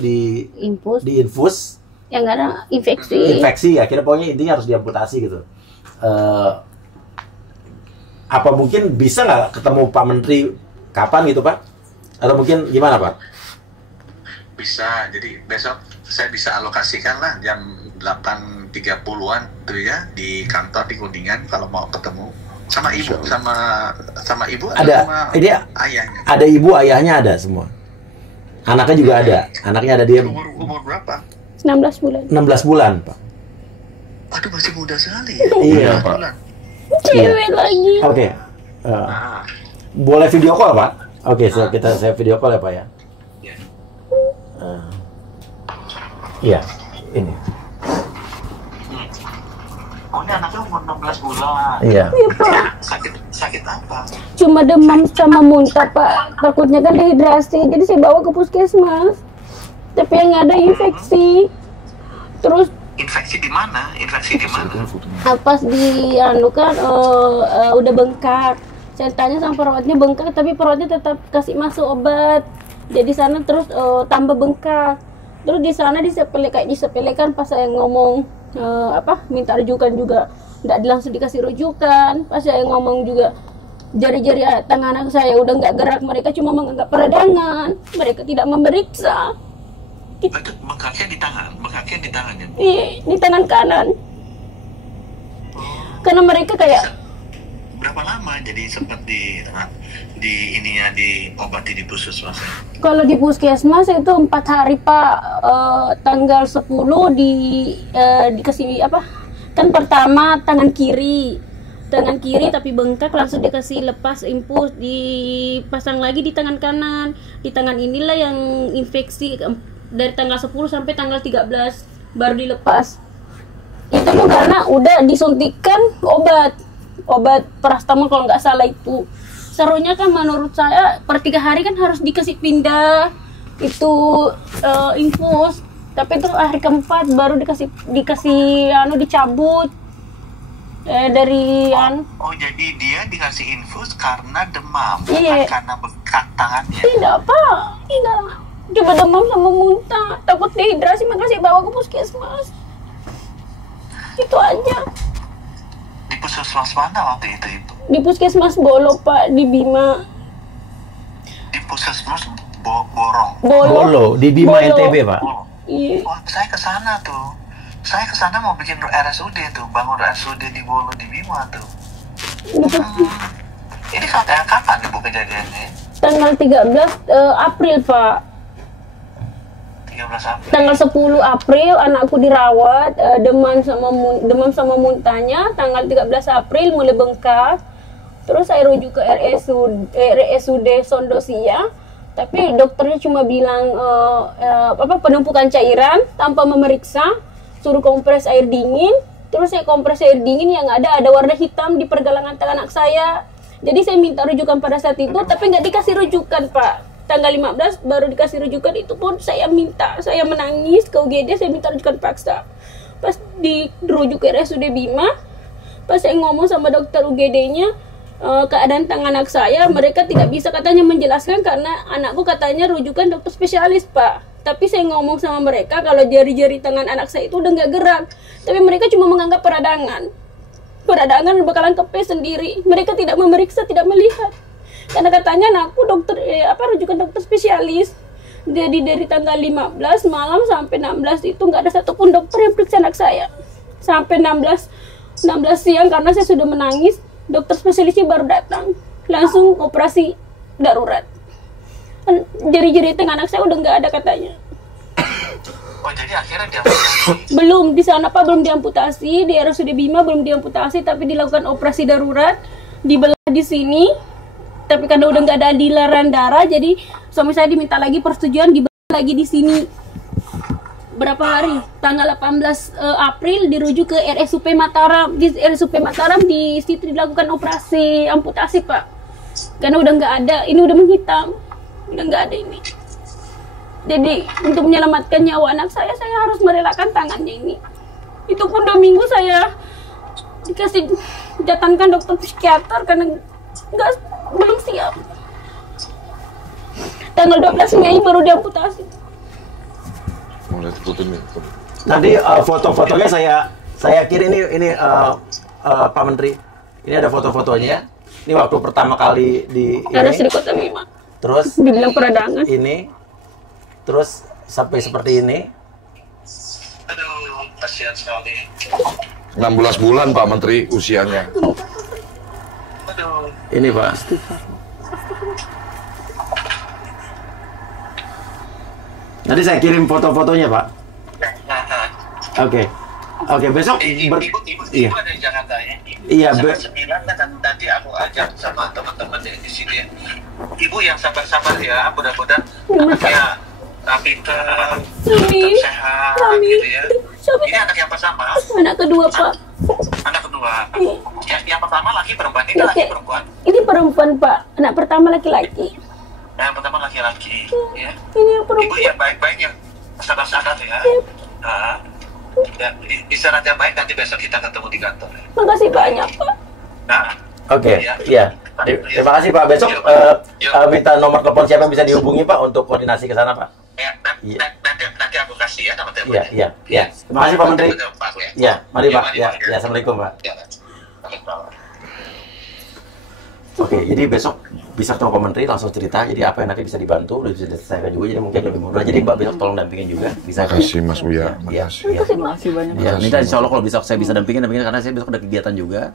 diinfus, yang ada infeksi, akhirnya pokoknya intinya harus diamputasi gitu. Apa mungkin bisa nggak ketemu Pak Menteri kapan gitu Pak? Atau mungkin gimana Pak? Bisa, jadi besok saya bisa alokasikan lah jam 8.30-an tuh ya di kantor di Kuningan kalau mau ketemu sama ibu, sama ibu ada sama ayahnya. Ada ibu, ayahnya ada semua. Anaknya juga ada. Anaknya ada dia. Umur berapa? 16 bulan. 16 bulan, Pak. Aduh, masih muda sekali ya. Iya, Pak. Cewek lagi. Oke. Boleh video call, Pak? Oke, saya video call ya, Pak ya. Iya, ini. Oh, ini anaknya umur 16 bulan. Iya. Sakit apa? Cuma demam sama muntah, Pak. Takutnya kan dehidrasi. Jadi saya bawa ke puskesmas. Tapi yang ada infeksi. Terus infeksi di mana? Pas di kan udah bengkak. Saya tanya sama perawatnya bengkak, tapi perawatnya tetap kasih masuk obat. Jadi sana terus tambah bengkak. Terus di sana disepelekan pas saya ngomong minta rujukan juga nggak langsung dikasih rujukan. Pas saya ngomong juga jari-jari tangan anak saya udah nggak gerak, mereka cuma menganggap peradangan, mereka tidak memeriksa. Bengkaknya di tangan ya? Iya, di tangan kanan. Karena mereka kayak berapa lama jadi sempat diobati di puskesmas? Kalau di puskesmas itu 4 hari Pak. Tanggal 10 dikasih kan pertama tangan kiri tapi bengkak, langsung dikasih lepas infus, dipasang lagi di tangan kanan. Di tangan inilah yang infeksi dari tanggal 10 sampai tanggal 13 baru dilepas. Itu pun karena udah disuntikan obat paracetamol kalau nggak salah itu. Serunya kan menurut saya per 3 hari kan harus dikasih pindah itu infus. Tapi itu hari keempat baru dikasih dicabut dari Oh, jadi dia dikasih infus karena demam, iya. bukan karena bengkak tangannya. Tidak, Pak. Tidak. Cuma demam sama muntah. Takut dehidrasi, makanya bawa ke puskesmas. Itu aja. Di puskesmas mana waktu itu, Ibu? Di puskesmas Bolo, Pak, di Bima. Di puskesmas Borong. Bolo di Bima NTB, Pak. Iya. Oh, saya ke sana tuh. Saya ke sana mau bikin RSUD tuh, bangun RSUD di Bolo di Bima tuh. Ini kapan Ibu kejadiannya? Tanggal 13 April, Pak. 13 April. Tanggal 10 April anakku dirawat, demam sama muntahnya. Tanggal 13 April mulai bengkak. Terus saya rujuk ke RSUD Sondosia, tapi dokternya cuma bilang penumpukan cairan tanpa memeriksa, suruh kompres air dingin. Terus saya kompres air dingin, yang ada warna hitam di pergelangan tangan anak saya. Jadi saya minta rujukan pada saat itu, tapi nggak dikasih rujukan, Pak. Tanggal 15 baru dikasih rujukan, itu pun saya menangis ke UGD, saya minta rujukan paksa. Pas dirujuk ke RSUD Bima, pas saya ngomong sama dokter UGD-nya, keadaan tangan anak saya, mereka tidak bisa katanya menjelaskan karena anakku katanya rujukan dokter spesialis, Pak. Tapi saya ngomong sama mereka kalau jari-jari tangan anak saya itu udah nggak gerak. Tapi mereka cuma menganggap peradangan bakalan kepes sendiri. Mereka tidak memeriksa, tidak melihat. Karena katanya anakku rujukan dokter spesialis. Jadi dari tanggal 15 malam sampai 16 itu nggak ada satupun dokter yang periksa anak saya. Sampai 16 siang karena saya sudah menangis, dokter spesialisnya baru datang. Langsung operasi darurat. Jari-jari tangan anak saya udah nggak ada katanya. Oh, jadi akhirnya diamputasi? Belum, di sana Pak belum diamputasi, di RSUD Bima belum diamputasi, tapi dilakukan operasi darurat, dibelah di sini. Tapi karena udah nggak ada aliran darah, jadi suami saya diminta lagi persetujuan dibelah lagi di sini. Berapa hari? Tanggal 18 April dirujuk ke RSUP Mataram. Di RSUP Mataram di situ dilakukan operasi amputasi, Pak. Karena udah nggak ada, ini udah menghitam. Udah nggak ada ini. Jadi untuk menyelamatkan nyawa anak saya harus merelakan tangannya ini. Itu pun 2 minggu saya dikasih jatahkan dokter psikiater karena belum siap. Tanggal 12 Mei baru diamputasi. Nanti foto-fotonya saya kirim ini Pak Menteri. Ini ada foto-fotonya. Ini waktu pertama kali di Ada di Kota Bima. Terus dibilang peradangan. Ini terus sampai seperti ini. Aduh, kasihan sekali. 16 bulan Pak Menteri usianya. Aduh. Ini Pak. Nanti saya kirim foto-fotonya Pak. Oke, besok Ibu iya. ada di Jakarta ya? Iya, Sampai 9 kan nanti aku ajak sama teman-teman di sini ya. Ibu yang sabar-sabar ya, mudah-mudahan anaknya pinter, sehat gitu ya. Ini anak yang pertama? Anak kedua, Pak. Anak kedua. Yang pertama laki perempuan, ini laki perempuan? Ini perempuan, Pak. Anak pertama laki-laki. Yang pertama laki-laki ya. Ini yang perempuan. Ibu yang baik-baik, yang sadar-sadar ya. Ya, istirahat yang baik, nanti besok kita ketemu di kantor ya. Makasih banyak, Pak. Oke, iya. Terima kasih Pak. Besok minta nomor telepon siapa yang bisa dihubungi Pak untuk koordinasi ke sana Pak. Ya, nanti aku kasih ya nama teleponnya. Iya. Terima kasih Pak Menteri. Iya, mari Pak. Ya, assalamualaikum Pak. Oke, jadi besok bisa ketemu Pak Menteri langsung cerita. Jadi apa yang nanti bisa dibantu, udah bisa diselesaikan juga. Jadi mungkin lebih mudah. Jadi Mbak besok tolong dampingin juga. Bisa. Terima kasih Mas Buya. Terima kasih banyak. Ya, minta insya Allah kalau bisa saya bisa dampingin karena saya besok ada kegiatan juga.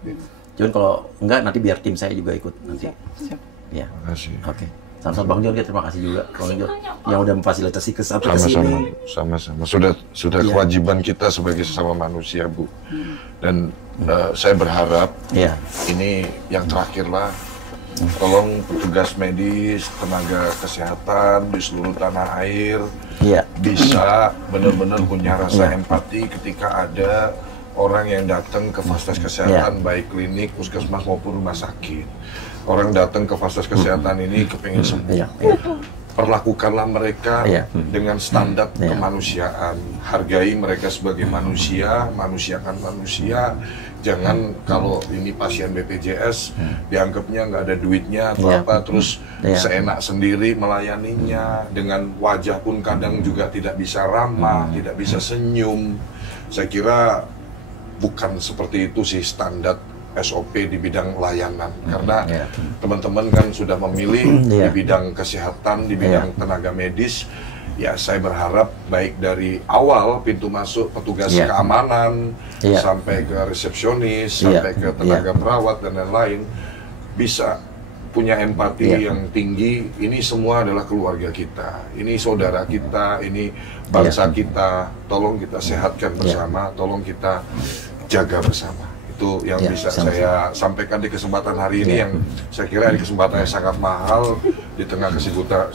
Cuman kalau enggak nanti biar tim saya juga ikut nanti. Siap. Ya. Terima kasih. Oke. Sama-sama Bang Jon, terima kasih juga Bang Jon yang udah memfasilitasi kesempatan ini. Sama-sama. Sudah kewajiban kita sebagai sesama manusia, Bu. Dan saya berharap ini yang terakhir lah. Tolong petugas medis, tenaga kesehatan di seluruh tanah air bisa benar-benar punya rasa empati ketika ada orang yang datang ke fasilitas kesehatan, baik klinik, puskesmas maupun rumah sakit. Orang datang ke fasilitas kesehatan ini kepingin sembuh. Perlakukanlah mereka dengan standar kemanusiaan. Hargai mereka sebagai manusia, manusiakan manusia. Jangan kalau ini pasien BPJS dianggapnya nggak ada duitnya atau apa, terus seenak sendiri melayaninya. Dengan wajah pun kadang juga tidak bisa ramah, tidak bisa senyum. Saya kira bukan seperti itu sih standar SOP di bidang layanan, karena teman-teman kan sudah memilih di bidang kesehatan, di bidang tenaga medis. Ya, saya berharap baik dari awal pintu masuk petugas keamanan sampai ke resepsionis, sampai ke tenaga perawat dan lain-lain bisa punya empati yang tinggi. Ini semua adalah keluarga kita, ini saudara kita, ini bangsa kita. Tolong kita sehatkan bersama, tolong kita jaga bersama. Itu yang bisa saya sampaikan di kesempatan hari ini, yang saya kira ini kesempatan yang sangat mahal di tengah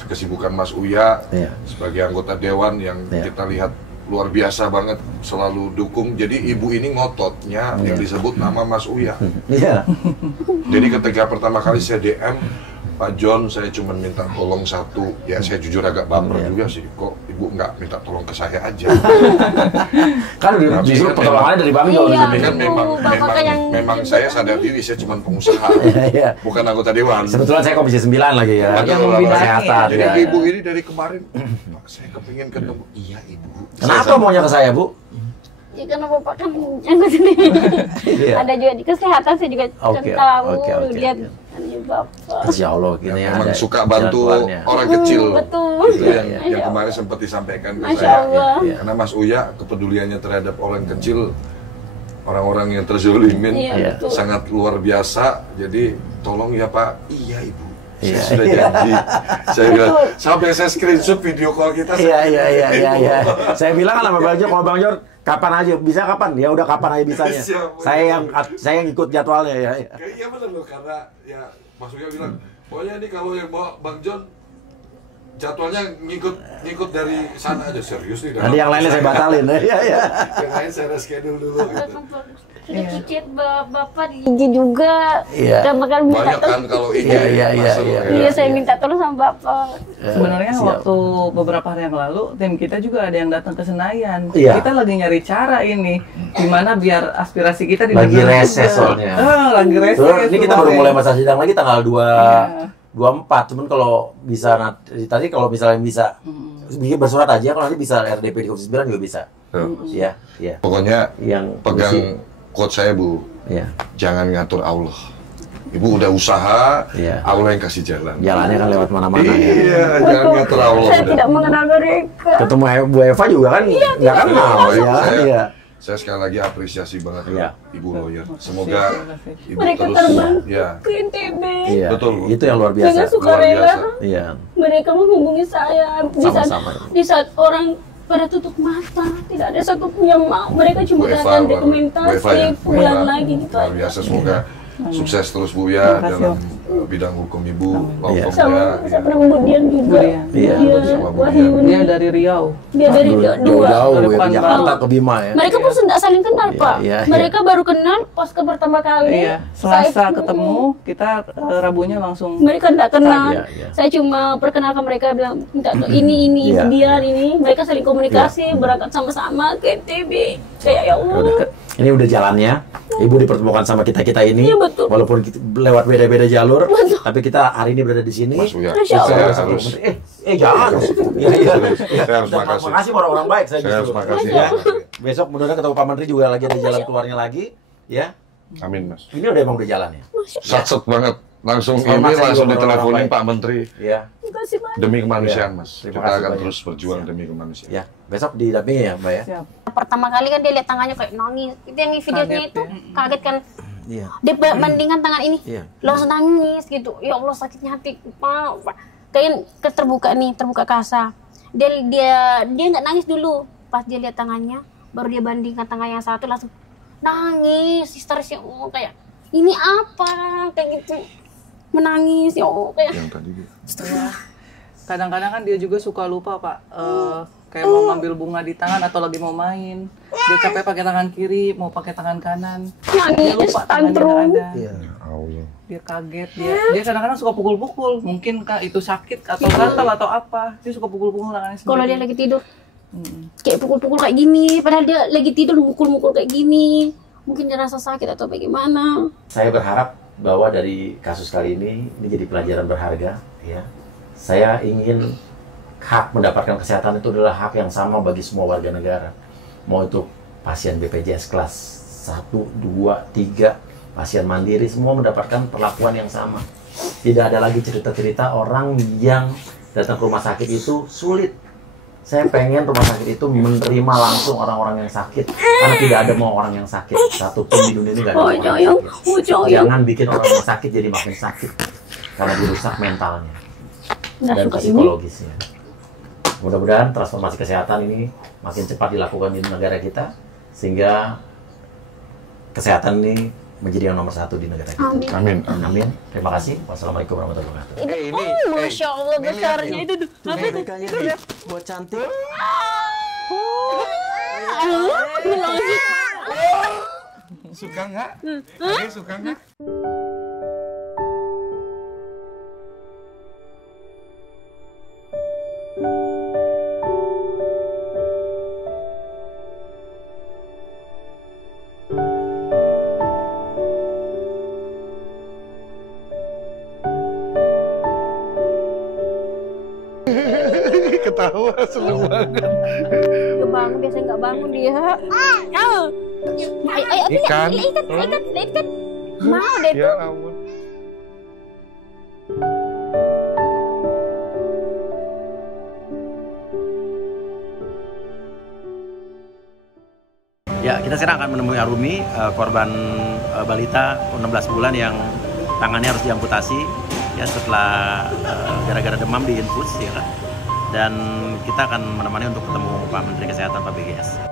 kesibukan Mas Uya sebagai anggota Dewan yang kita lihat luar biasa banget, selalu dukung. Jadi ibu ini ngototnya yang disebut nama Mas Uya. Jadi ketika pertama kali saya DM, Pak John, saya cuma minta tolong satu, ya saya jujur agak baper juga sih, kok ibu nggak minta tolong ke saya aja. Kan justru pertolongannya dari Bang John. Kan memang saya sadar diri, saya cuma pengusaha, bukan anggota Dewan. Sebetulnya saya Komisi 9 lagi ya, yang kesehatan. Jadi ibu ini dari kemarin, saya kepingin ketemu. Iya ibu. Kenapa maunya ke saya, Bu? Ya karena bapak kan yang sendiri. Ada juga di kesehatan, saya juga tahu lihat bapak. Insya Allah gini ya. Memang suka bantu orang kecil. Betul. Itu yang kemarin sempat disampaikan ke saya. Karena Mas Uya kepeduliannya terhadap orang kecil, orang-orang yang terzolimin sangat luar biasa. Jadi tolong ya Pak. Iya Ibu. Saya sudah janji. Saya bilang, sampai saya screenshot video call kita. Iya. Saya bilang kan sama Bang Jor, kalau Bang Jor kapan aja bisa kapan? Ya udah kapan aja bisanya. Saya yang ikut jadwalnya ya. Iya benar loh, karena ya Mas Uya bilang, pokoknya ini kalau yang bawa Bang John jadwalnya ngikut dari sana aja, serius nih. Nanti yang lainnya saya batalin. Iya. Yang lain saya reschedule dulu gitu. Cicit bapak izin juga. Makan banyak kan kalau ini. Iya, saya minta tolong sama bapak. Sebenarnya waktu beberapa hari yang lalu tim kita juga ada yang datang ke Senayan. Kita lagi nyari cara ini gimana biar aspirasi kita lagi reses soalnya. Lagi reses. Ini kita baru mulai masa sidang lagi tanggal 24. Cuman kalau bisa tadi kalau misalnya bisa bikin bersurat aja, kalau nanti bisa RDP di Komisi 9 juga bisa. Iya. Pokoknya yang pegang quote saya Bu, jangan ngatur Allah. Ibu udah usaha, Allah yang kasih jalan. Jalannya kan lewat mana-mana. Iya, jangan ngatur Allah. Saya tidak mengenal mereka. Ketemu Bu Eva juga kan nggak kenal ya. Saya sekali lagi apresiasi banget Ibu lawyer. Semoga Ibu mereka terus terbang ke NTB. Betul. Itu yang luar biasa. Dengan sukarela. Iya. Mereka menghubungi saya di saat orang pada tutup mata, tidak ada satupun yang mau. Mereka cuma datang dokumentasi, pulang lagi gitu. Luar biasa, semoga sukses terus Bu ya dalam bidang hukum Ibu. Saya pernah kemudian juga. Dia dari Riau. Dia dari Riau. Jauh dari Jakarta ke Bima ya. Mereka pun tidak saling kenal Pak. Mereka baru kenal pas ke pertama kali. Selasa ketemu, kita Rabunya langsung. Mereka tidak kenal. Saya cuma perkenalkan mereka, bilang minta ini dia ini. Mereka saling komunikasi, berangkat sama-sama ke NTB. Kayak ya Allah. Ini udah jalannya. Ibu dipertemukan sama kita ini. Iya, betul. Walaupun lewat beda-beda jalur, tapi kita hari ini berada di sini. Saya harus jangan. Saya harus makasih. Makasih orang-orang baik. Saya harus makasih. Besok mudah-mudahan ketemu Pak Menteri juga lagi ada jalan keluarnya lagi, ya. Amin Mas. Ini udah emang udah jalan ya. Satset banget. Langsung diteleponin Pak Menteri. Demi kemanusiaan Mas. Kita akan terus berjuang demi kemanusiaan. Ya. Besok didampingi ya Mbak ya. Pertama kali kan dia lihat tangannya kayak nangis. Itu yang videonya itu kaget kan. Dia bandingkan tangan ini, langsung nangis gitu. Ya Allah sakitnya hati, Pak. Kayak terbuka kasa. Dia nggak nangis dulu. Pas dia lihat tangannya, baru dia bandingkan tangan yang satu langsung nangis. Histerisnya kayak ini apa kayak gitu. Menangis ya Allah kayak. Yang tadi dia. Kadang-kadang kan dia juga suka lupa Pak. Kayak mau ngambil bunga di tangan atau lagi mau main, dia capek pakai tangan kiri, mau pakai tangan kanan, dia lupa tangannya nggak ada. Dia kaget, dia kadang-kadang suka pukul-pukul, mungkin kah itu sakit atau gatal atau apa, dia suka pukul-pukul tangannya sendiri. Kalau dia lagi tidur, kayak pukul-pukul kayak gini, padahal dia lagi tidur mukul-mukul kayak gini, mungkin dia rasa sakit atau bagaimana. Saya berharap bahwa dari kasus kali ini jadi pelajaran berharga, ya. Saya ingin hak mendapatkan kesehatan itu adalah hak yang sama bagi semua warga negara. Mau itu pasien BPJS kelas 1, 2, 3, pasien mandiri, semua mendapatkan perlakuan yang sama. Tidak ada lagi cerita-cerita orang yang datang ke rumah sakit itu sulit. Saya pengen rumah sakit itu menerima langsung orang-orang yang sakit, karena tidak ada mau orang yang sakit. Satu pun di dunia ini tidak ada orang yang sakit. Jangan bikin orang yang sakit jadi makin sakit, karena dirusak mentalnya dan psikologisnya. Mudah-mudahan transformasi kesehatan ini makin cepat dilakukan di negara kita, sehingga kesehatan ini menjadi yang nomor 1 di negara kita. Amin. Amin. Terima kasih. Wassalamualaikum warahmatullahi wabarakatuh. Ini, Masya Allah besarnya itu tuh. Apa itu? Buat cantik. Suka nggak? Oke, suka nggak? Ketawa seneng banget. Dia bangun, biasanya nggak bangun dia. Ikan. Ikan. Mau deh Ya tuh. ampun. Ya, kita sekarang akan menemui Arumi, korban balita 16 bulan yang tangannya harus diamputasi ya setelah gara-gara demam di infus ya kan. Dan kita akan menemani untuk ketemu Pak Menteri Kesehatan Pak BGS.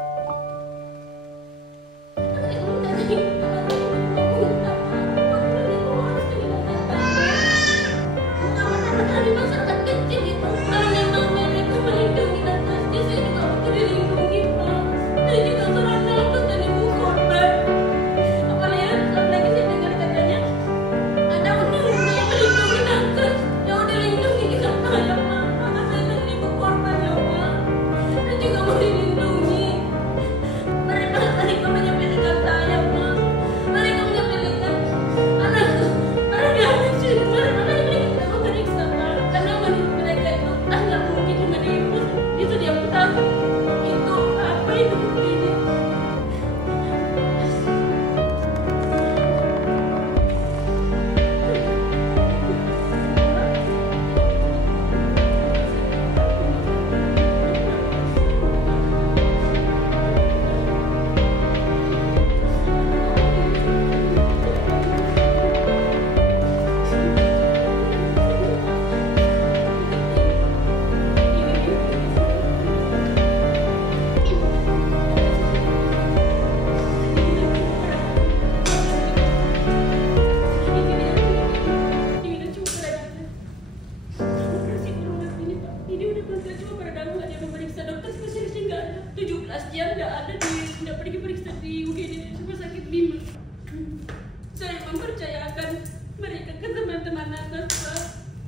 Saya mempercayakan mereka ke teman-teman anak, Pak.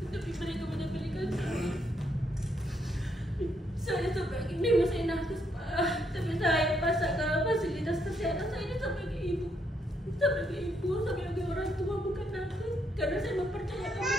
Tetapi mereka menyepelekan saya sebagai memang saya nakes, Pak. Tapi saya pasang fasilitas kesehatan saya ini sebagai ibu, sebagai orang tua bukan nakes. Karena saya mempercayakan